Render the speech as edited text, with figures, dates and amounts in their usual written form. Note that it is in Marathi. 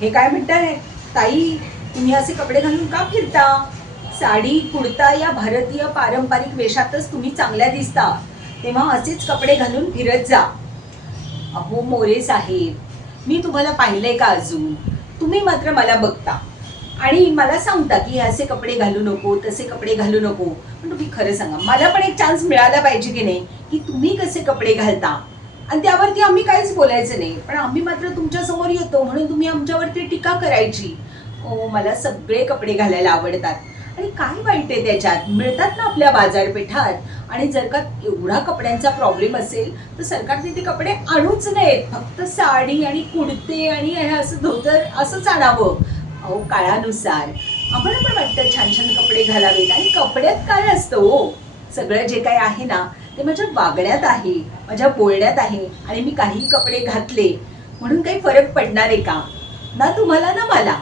हे काय म्हणताय ताई, तुम्ही असे कपडे घालून का फिरता? साडी कुर्ता या भारतीय पारंपरिक वेशातच तुम्ही चांगल्या दिसता, तेव्हा असेच कपडे घालून फिरत जा. अहो मोरे साहेब, मी तुम्हाला पाहिलंय का अजून? तुम्ही मात्र मला बघता आणि मला सांगता की असे कपडे घालू नको, तसे कपडे घालू नको. पण तुम्ही खरं सांगा, मला पण एक चान्स मिळाला पाहिजे की नाही, की तुम्ही कसे कपडे घालता आणि त्यावरती आम्ही काहीच बोलायचं नाही, पण आम्ही मात्र तुमच्या समोर येतो म्हणून तुम्ही आमच्यावरती टीका करायची. हो, मला सगळे कपडे घालायला आवडतात आणि काय वाईट आहे त्याच्यात? मिळतात ना आपल्या बाजारपेठात. आणि जर का एवढा कपड्यांचा प्रॉब्लेम असेल तर सरकारने ते कपडे आणूच नयेत, फक्त साडी आणि कुर्ते आणि हे असं धोतर असंच आणावं. अहो काळानुसार आम्हाला पण वाटतं छान छान कपडे घालावेत. आणि कपड्यात काय असतं हो, सगळं जे काही आहे ना ते माझ्या वागण्यात आहे, माझ्या बोलण्यात आहे. आणि मी काही कपडे घातले म्हणून काही फरक पडणार आहे का? ना तुम्हाला ना मला.